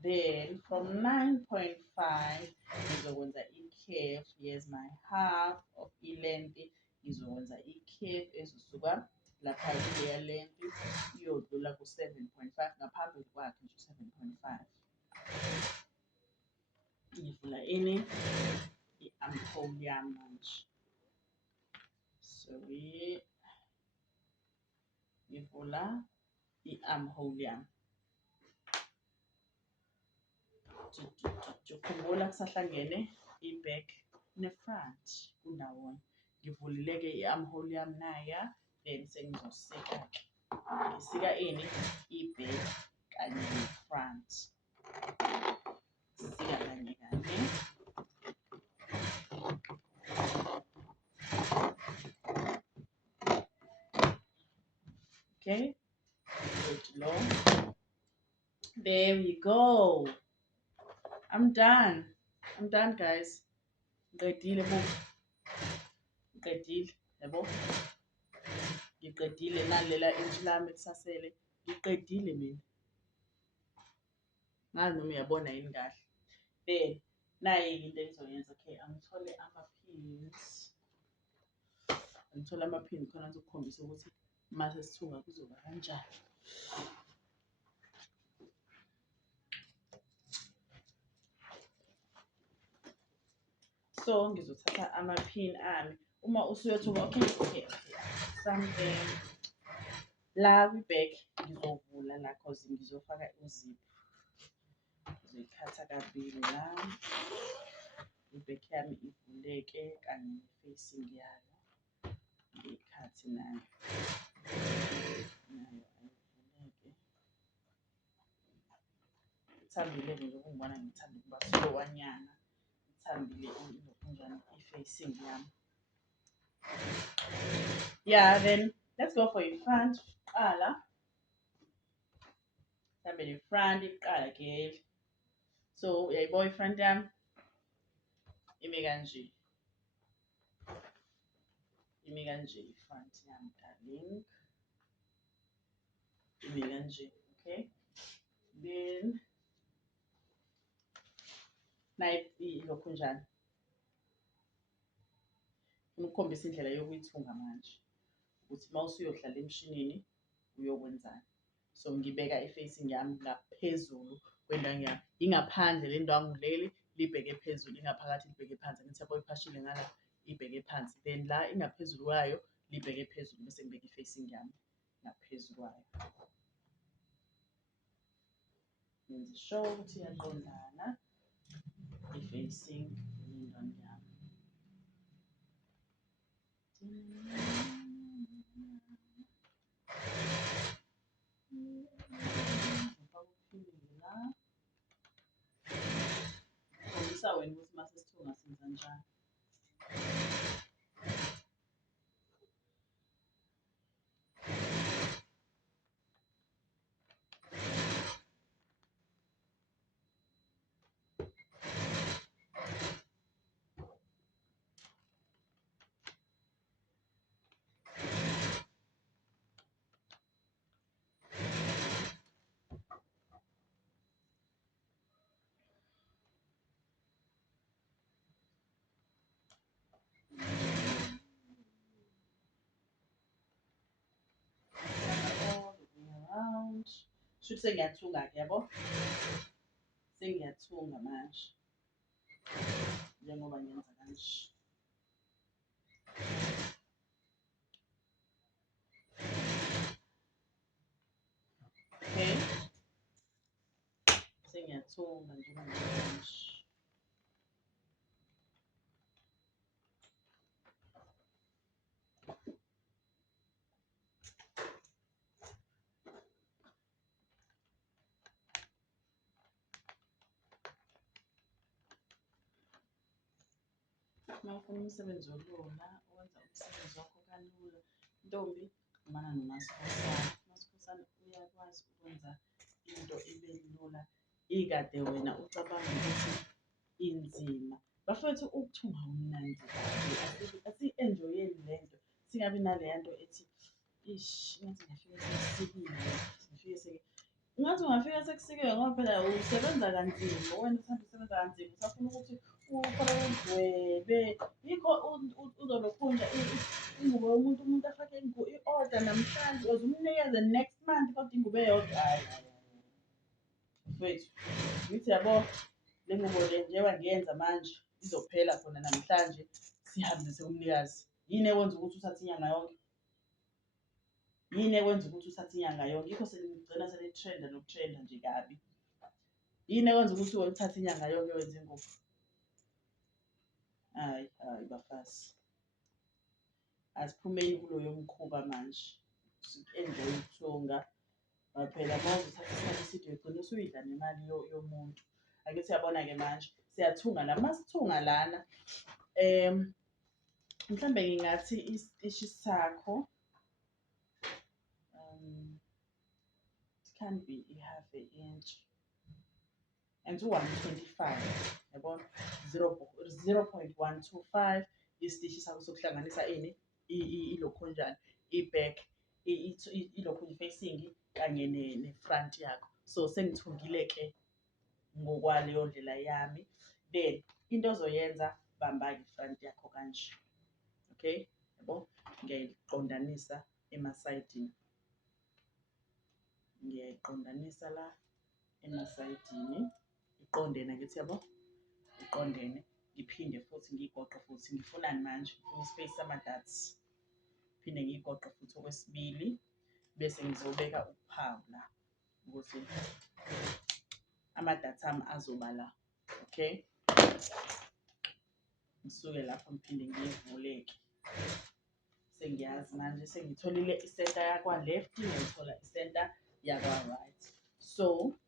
Then from 9.5, ngizokwenza i-curve. Here's my half of i-length. Ngizokwenza i-curve ezosuka lapha kuleya length iyodlula ku-7.5 ngaphambili kwakhe nje 7.5. Ngivula ini i-armhole yami manje. Sorry. Ngivula i-armhole yami. Khumbula kusahlangene i-back ne-front kundawonye. ngivulile-ke i-armhole yami naya, then sengizosika-ke. Ngisika ini? I-back kanye ne-front. Sika kanye kanye. Okay, good low. There we go. I'm done guys. Ngiqedile bo. Ngiqedile, yabo. Ngiqedile nalela intshi lami elisasele. Ngiqedile mina. Ngazi noma uyabona yini kahle. Then nayi into engizoyenza. Okay, angithole ama-pins. Ngithole ama-pin khona ngizokukhombisa ukuthi mase sithunga kuzoba kanjani. So ngizothatha ama-pin ami uma usuyothunga. Okay. Something la kwi-back ngizovula la cause ngizofaka uzipho. Ngizoyikhatha kabili la. I-back yami ivuleke kanye ne-facing yayo. Ngiyikhathi nayo ayivuleke. Ithambile-ke njengoba ungibona ngithanda ukuba slowanyana. Ithambile ilokhunjana i-facing yami. Yeah, then let's go for i-front kuqala. Mhlambe ne-front iqala geli. So uyayibona i-front yami ime kanje. Ime kanje i-front yami darling. Ime kanje, okay? Then nayi ilokhunjana. Ukukhombisa indlela yokuyithunga manje. Ukuthi mawusuyohlala emshinini uyokwenzani. So ngibeka i-facing yami la phezulu kwendwangu yami. Ingaphandle le ndwangu leli libheke phezulu, ingaphakathi libheke phansi. Angithi yabo iphashile ngala ibheke phansi. Then la ingaphezulu kwayo libheke phezulu bese ngibeka i-facing yami ngaphezulu kwayo. Yenza sure ukuthi iyaqondana i-facing yendwangu yami. Khombisa wena ukuthi mase sithunga senza njani. Shuthi sengiyathunga-ke yabo. Sengiyathunga manje. Njengoba ngenza kanje. Okay. Sengiyathunga njengoba ngenza kanje. Mawufuna umsebenzi olula, owenza umsebenzi wakho kalula. Ntombi, xhumana noMasikhosana. uMasikhosana uyakwazi ukwenza into ibe lula ikade wena ucabanga ukuthi inzima. Bafowethu ukuthunga kumnandi. Asi-enjoyeni lento. Singabi naleya nto ethi ish ngathi ngiyafika sekusikile. Ngathi ungafika sekusikiwe ngoba phela usebenza kanzima. Wena uthanda usebenza kanzima. Usafuna ukuthi ukhole udwebe. Yikho uzolokhunja ingubo yomuntu afake i-order namhlanje uzumnikeze next month kodwa ingubo eyodwa. Mfowethu, ngithi yabo le ngubo le njengoba ngiyenza manje izophela khona namhlanje sihambise umnikazi. Yini ekwenza ukuthi uthathe inyanga yonke? Yini ekwenza ukuthi uthathe inyanga yonke? Yikho seligcina selitrenda nokutrenda nje kabi. Yini ekwenza ukuthi wena uthathe inyanga yonke wenza ingubo? Hayi bafazi. asiphumeli kuloyo mkhuba manje enjoy ukuthunga phela mawuzothatha isikhathi eside ugcina usuyidla nemali yomuntu. Ake siyabona-ke manje siyathunga la masithunga lana mhlambe ngingathi isiteshi sakho it can be i-half an inch and 125 yabona 0.125 isiteshi sakho sokuhlanganisa ini ilokhunjana i-back ilokhunja facing kanye ne-front yakho. So sengithungile-ke ngokwaleyo ndlela yami, then into ozoyenza bamba-ke i-front yakho kanje, okay yabo, ngiyayiqondanisa emasayidini, ngiyayiqondanisa la emasayidini iqondene ngithi yabo, iqondene, ngiphinde futhi ngiyigoqe futhi. Ngifunani manje? Ngifuna ispace sama-darts, phinde ngiyigoqe futhi okwesibili bese ngizobeka uphawu la ukuthi ama-darts ami azoba la, okay. Ngisuke lapho ngiphinde ngiyivuleke, sengiyazi manje sengitholile isenta yakwa-left, ngiyithola isenta yakwa-right. So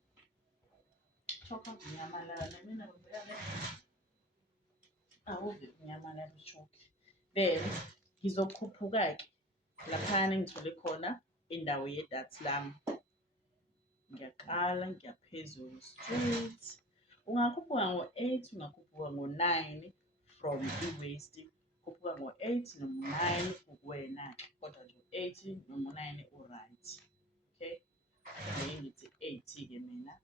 chokha unyamalala mina ngibhekane awuve unyamalala uchoke, then ngizokhuphuka-ke laphana engithole khona indawo ye-darts lami, ngiyaqala ngiyaphezulu straight. Ungakhuphuka ngo-8, ungakhuphuka ngo-9 from i-waist, khuphuka ngo-8 noma 9 ukuwena-ke, kodwa nje u-8 noma u-9 u-right, okay. Ngithi 8-ke mina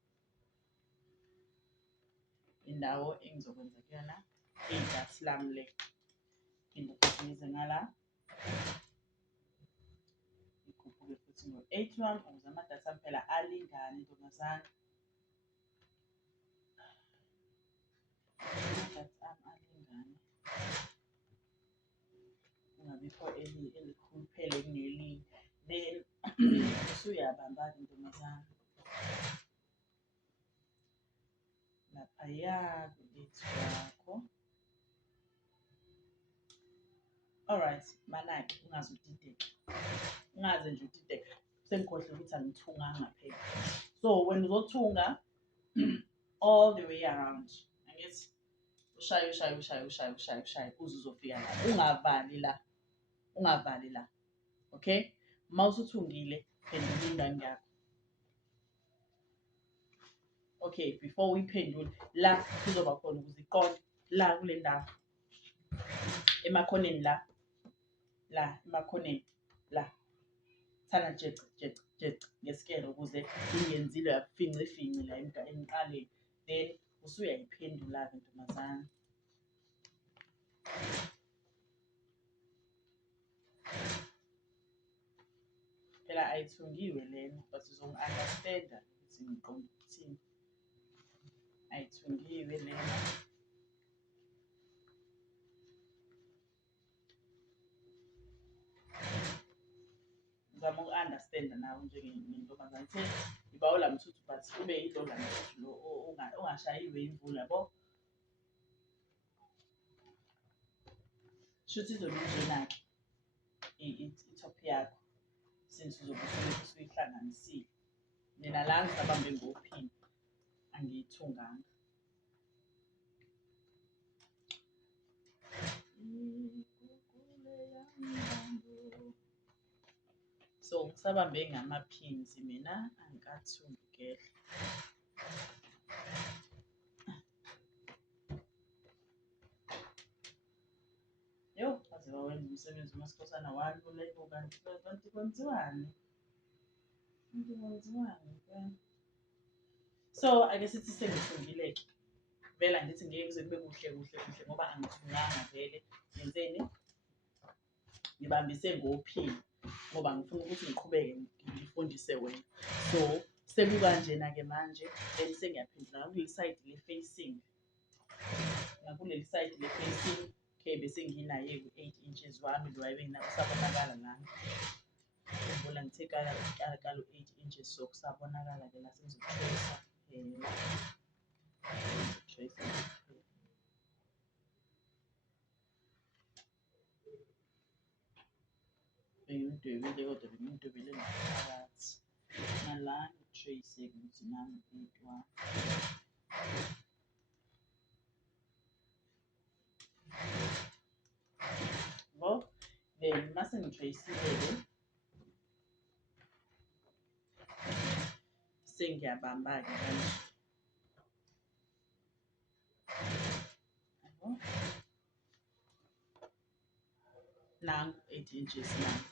indawo engizokwenza kuyona i-darts lami le. Phinde futhi ngize ngala ngikhuphuke futhi ngo-8 wami ukuze ama-darts ami phela alingane ntombazane, ama-darts ami alingane, kungabikho elikhuluphele kunelinye, then usuyabamba-ke ntombazane laphaya ku-8 wakho. Alright, mana-ke ungaze udideke, ungaze nje udideke, sengikhohlwe ukuthi angithunganga phela. So wena uzothunga all the way around, angithi ushaye uze uzofika la, ungavali la, okay. Mawusuthungile phendula ingane yakho, okay. Before uyiphendule la kuzoba khona ukuze iqonde la kule ndawo emakhoneni la emakhoneni la, thana jece ngesikele ukuze ingenzile yakufince la emqaleni, then usuyayiphendula-ke ntombazane. Phela ayithungiwe lena but uzongi-understand-a ukuthi ngiqonde ukuthini, ayithungiwe lena. Ngizama uku-understand-a nawe njengentombazane, the ngiba la mthuthu but ube yilo la mthuthu lo ongashayiwe imvula yabo. Shuthi izobe injena-ke i-top yakho since uzobe usuyihlanganisile. Mina la ngisabambe ngophini angiyithunganga. So ngisabambe ngama-pins mina angikathungi-ke. Yo, aze bawenza umsebenzi uMaSikhosana waluleko kanti kwenziwani? So ake sithi sengithungile-ke, vele angithi ngeke kuze kube kuhle ngoba angithunganga vele. Ngenzeni? Ngibambise ngophini ngoba ngifuna ukuthi ngiqhubeke ngifundise wena. So sekukanjena-ke manje then sengiyaphendula ngakuleli side le-facing, ngakuleli side le-facing, okay. Bese nginaye ku-8 inches wami lo usabonakala lana, ngibona ngithe kala u-8 inches, so kusabonakala-ke la sengizotrace-a bengimdwebile kodwa bengimdwebile ngaphakathi ngala trace ukuthi nami 81 bo then mase ngitrace-ile sengiyabamba-ke kanje yabo nangu 8 inches nami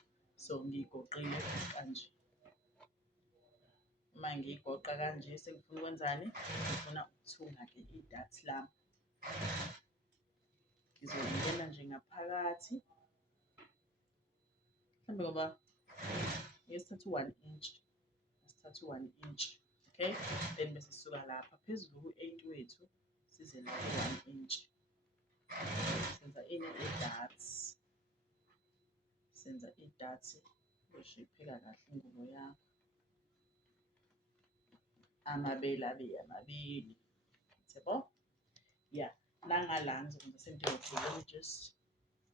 so ngiyigoqile kanje uma ngiyigoqa kanje sengifuna ukwenzani ngifuna ukuthunga-ke idathi lami ngizongena nje ngaphakathi mhlawumbe ngoba ngesithatha u-1 inch sithatha u-1 inch okay then bese sisuka lapha phezulu ku-8 wethu size la ku-1 inch senza ini idots senza idots ushipheka kahle ingubo yakho amabele abe amabili yabo yeah nangala ngizokwenza same thing let me just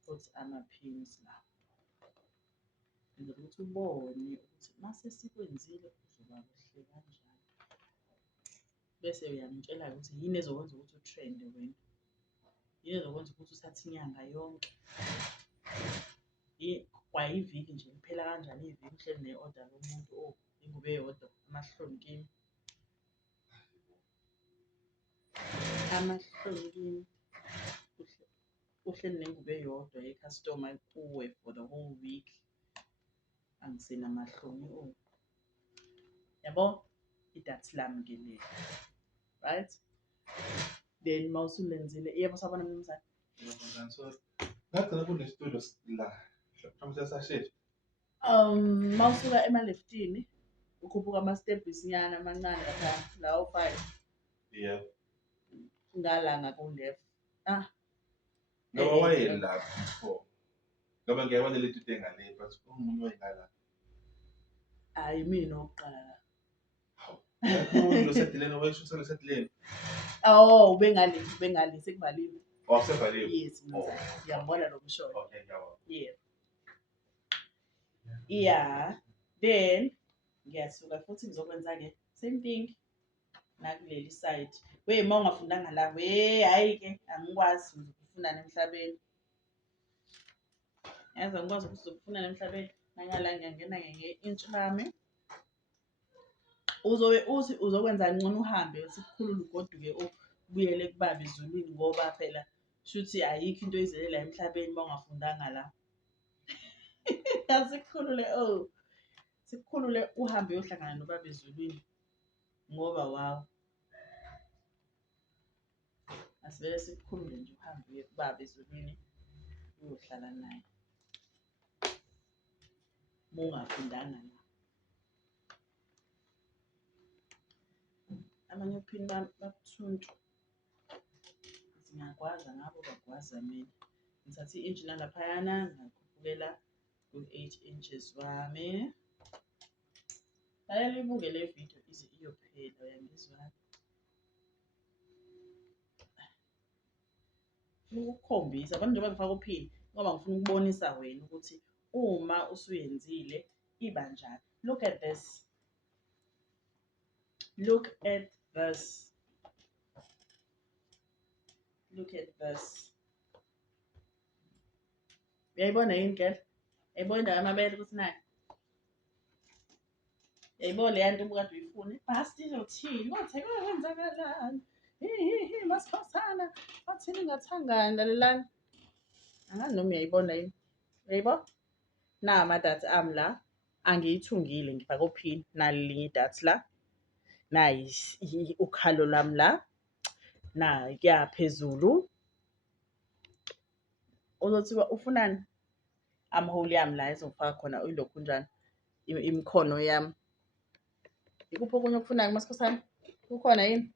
put ama-pins la ukuthi ubone ukuthi mase sikwenzile uzoba kuhle kanjani bese uyangitshela ukuthi yini ezokwenza ukuthi utrend wena yini ezokwenza ukuthi uthathe inyanga yonke kwayiviki nje kuphela kanjani iviki uhleli ne-order lomuntu ingubo eyodwa amahloni kimi uhleli nengubo eyodwa ye-customer kuwe for the whole week angisenamahloni yabo idathi lami ke leli right then mawusulenzile yebo sabona mnumzane ngagcina kunesitudio la mhlawumbe sasashift mawusuka emaleftini ukhuphuka ama-steps nyana amancane lapha lawo 5 yeah ngala ngaku-left ngoba wayela before ngoba ngiyabona le tudio engale but umunye wayengala hayi mina oqala lo setileni wayeshutha lo setileni ubengale sekuvaliwe sevaliwe yes mnumzane ngiyambona lo msholo okay ngiyabona yeah then ngiyasuka futhi ngizokwenza-ke same thing nakuleli side ma ungafundanga la hhayi-ke angikwazi ngizokufunana emhlabeni yazi angikwazi ukuthi uzokufunana emhlabeni nangala ngiyangena-ke nge-inch lami uzobe uthi uzokwenzani ngcono uhambe sikukhulule ugoduke ubuyele kubaba ezulwini ngoba phela shuthi ayikho into izelela emhlabeni uma ungafundanga la asikukhulule sikukhulule uhambe uyohlangana nobaba ezulwini ngoba wawo asivele sikukhulule nje uhambe uye kubaba ezulwini uyohlala naye uma ungafundanga la abanye ophini babuthuntu ngiyakwazi ngabo bagwaza mina ngithatha i-inch nalaphayana ngakhuphukela ku-8 inches wami lalela ibuke le video ize iyophela uyangizwa ukukhombisa abantu njengoba ngifaka uphini ngoba ngifuna ukubonisa wena ukuthi uma usuyenzile iba njani look at this look at this uyayibona yini girl yayibona indawo yamabele ukuthi nayo yayibona leya nto ubukade uyifuna ibhasti izothini watheke kwenzakalani masikhosana wathini ngathangani lalelani angani noma uyayibona yini uyayibona amadathi ami la angiyithungile ngifake ophini nalinye idathi la nayi ukhalo lami la kuya phezulu uzothiwa ufunani amaholi yami la ezofaka khona ilokhu njani imikhono yami ikuphi okunye okufunayo masikhosana kukhona yini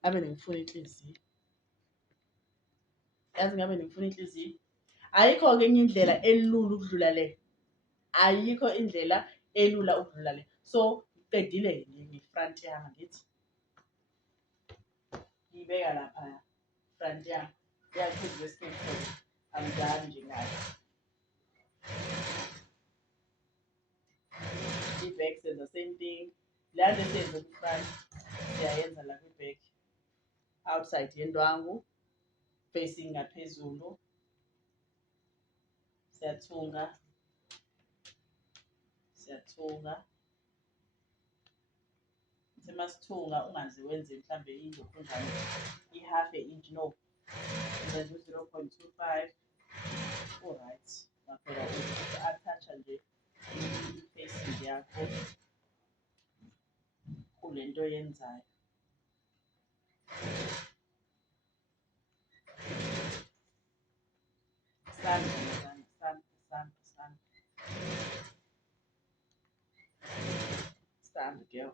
ngabe ngifuna inhliziyo yazi ngabe ngifuna inhliziyo ayikho-ke enye indlela elula ukudlula le ayikho indlela elula ukudlula le so qedile nge-front yami ngithi ngibeka lapha front yami yaphezulu kwesiketi angidlali nje ngayo I-back senza same thing. Leya nto esiyenze ku-front siyayenza la kwi-back. Outside yendwangu facing ngaphezulu. Siyathunga. Ngithi masithunga ungaze wenze mhlambe ilokhunjana i-half inch no. Wenza 0.25. Alright. Ngaphela attach nje i-facing yakho kule nto yenzayo. Stand girl.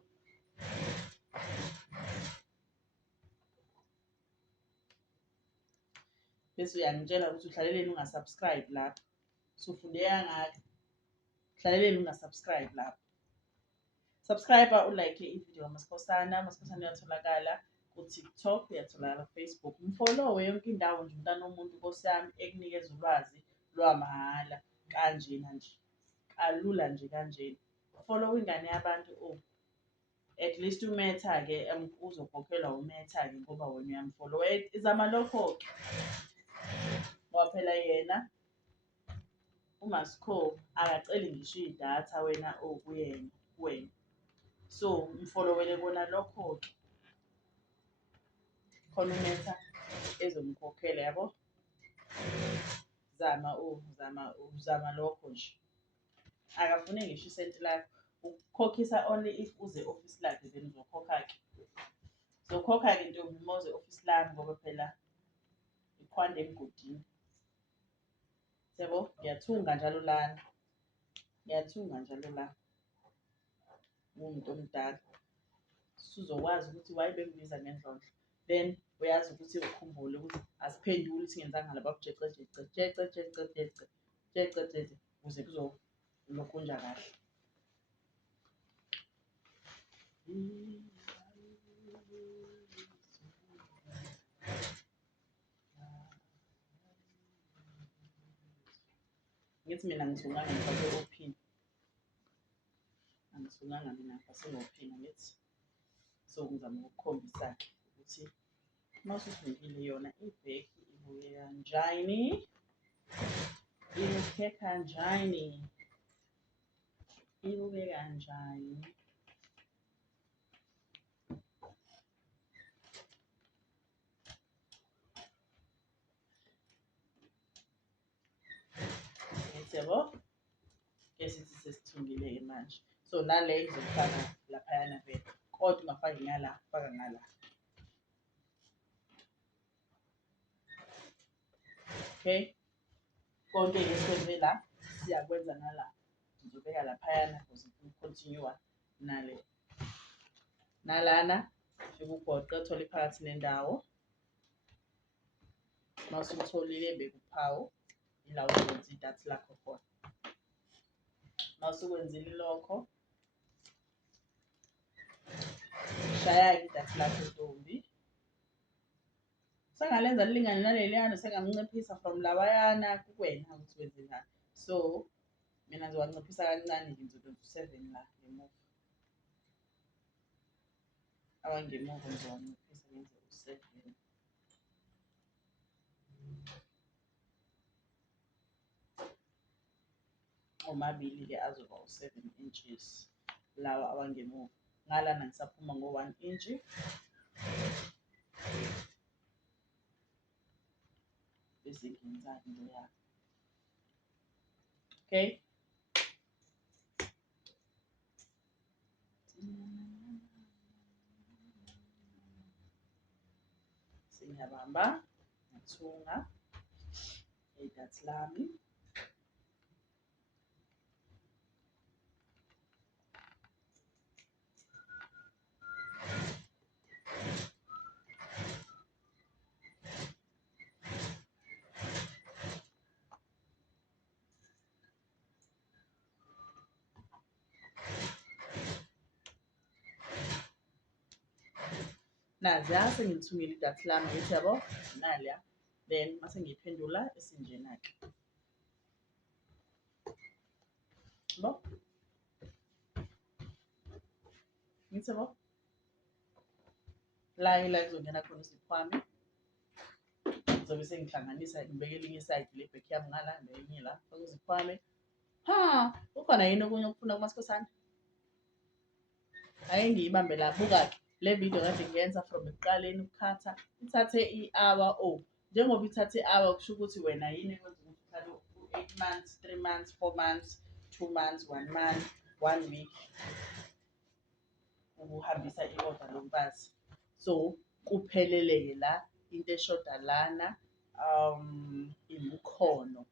Bese uyangitshela ukuthi uhlaleleni ungasubscribe lapha. Sufundeka ngakho. Hlaleleni ungasubscribe lapha. Subscribe ulike ivideo Masikhosana. Masikhosana uyatholakala ku-TikTok, uyatholakala ku-Facebook. Mfollow yonke indawo nje umntana womuntu Nkosi yami ekunikeza ulwazi lwamahhala kanjena nje. Kalula nje kanjena. Follow ingane yabantu at least umetha ke uzokhokhelwa umetha ke ngoba wena uyamfollow. Izama lokho ke. Ngoba phela yena uMasikho akaceli ngisho idatha wena kuyena wena. So mfollowele kona lokho ke. Khona umetha ezomkhokhela yabo. Zama lokho nje. Akafune ngisho isenti lakho. Ukukhokhisa only if uze office lakhe then uzokhokha ke. Uzokhokha ke ntombi moze office lami ngoba phela ikhwande emgodini. Yabo ngiyathunga njalo lana. Umuntu omdala. Sizokwazi ukuthi why bengibiza ngendlondlo. Then uyazi ukuthi ukhumbule ukuthi asiphenduli singenzanga laba jece ukuze kuzokunja kahle. Ngithi mina ngithunganga ngifake ophini. Angithunganga mina ngifake ophini ngithi. So ngizama ukukhombisa ke ukuthi mawusufundile yona i-back ibuye kanjani. Ibuke kanjani. Yabo ke sithi sesithungile manje. So nale izofaka laphayana vele. Kodwa ungafaki ngala, faka ngala. Okay. Konke lesikwenze la siyakwenza ngala. Ngizobeka laphayana because continue nale. Nalana fika ugoqe uthole phakathi nendawo. Mawusutholile bekuphawu ila ukwenza idatha lakho khona. Mawusukwenzile lokho shaya idatha lakho ntombi. Sangalenza lilingane naleliyana sengamnciphisa from lawayana kuwena ukuthi wenze njani. So mina ngizowanciphisa kancane ngizobenza 7 la ngemuva. Abangemuva ngizowanciphisa ngenze 7. Omabili ke azoba 7 inches lawa abangemuva. Ngalana ngisaphuma ngo1 inch. Bese ngenza into yakho. Okay. Singiyabamba ngathunga idatha lami. Naziya sengithungile idatha lami ngithi yabo naliya. Then mase ngiphendula esinjena ke. Bo ngithi bo la kuzongena khona uZipho wami ngizobe sengihlanganisa ngibeke elinye isayidi lebheki yami ngala ngelinye la uZipho wami kukhona yini okunye okufuna kuMaSikhosana ake ngiyibambe la buka-ke le video kade ngiyenza from ekuqaleni ukukhatha ithathe i-hour njengoba ithathe i-hour kusho ukuthi wena yini ekwenza ukuthi uhlale u-8 months 3 months 4 months 2 months 1 month 1 week ukuhambisa i-order lomfazi so kuphelele-ke la into eshoda lana imikhono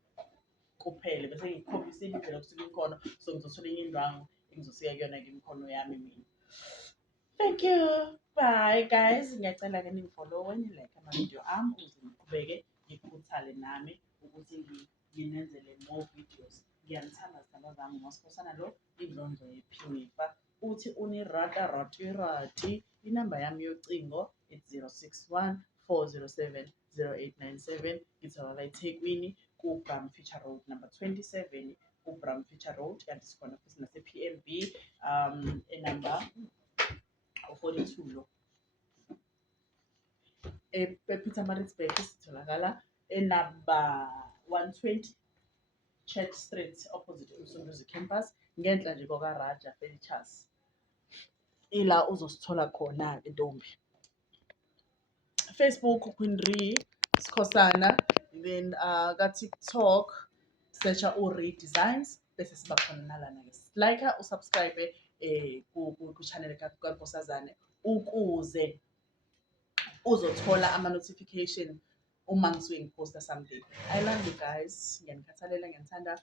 kuphele bese ngikhombisa indlela yokusika imikhono so ngizothola enye indwangu engizosika kuyona-ke imikhono yami mina. Thank you. Bye guys. Ngiyacela-ke ningifollowe nilike ama-video ami ukuze ngiqhubeke ngikhuthale nami ukuthi nginenzele more videos. Ngiyanithanda zithandwa zami uMaSikhosana lo indlondlo yephinifa uthi unirata-rati inamba yami yocingo it's 061 407 0897 ngitholakala eThekwini ku-Bram Future Road number 27 ku-Bram Future Road kanti sikhona futhi nase-PMB enamba 42 lo ePietermaritzburg sitholakala enamba 120 Church Street opposite Umsunduzi campus ngenhla nje kwaka-Raja Furnitures ila uzosithola khona Ntombi. Facebook Queen Ree Sikhosana then ka-TikTok searcha uRedesigns bese siba khona nalana-ke like usubscribe ku-channel kaNkosazane ukuze uzothola ama-notification uma ngisuke ngiposta something. I love you guys. Ngiyanikhathalela, ngiyanithanda.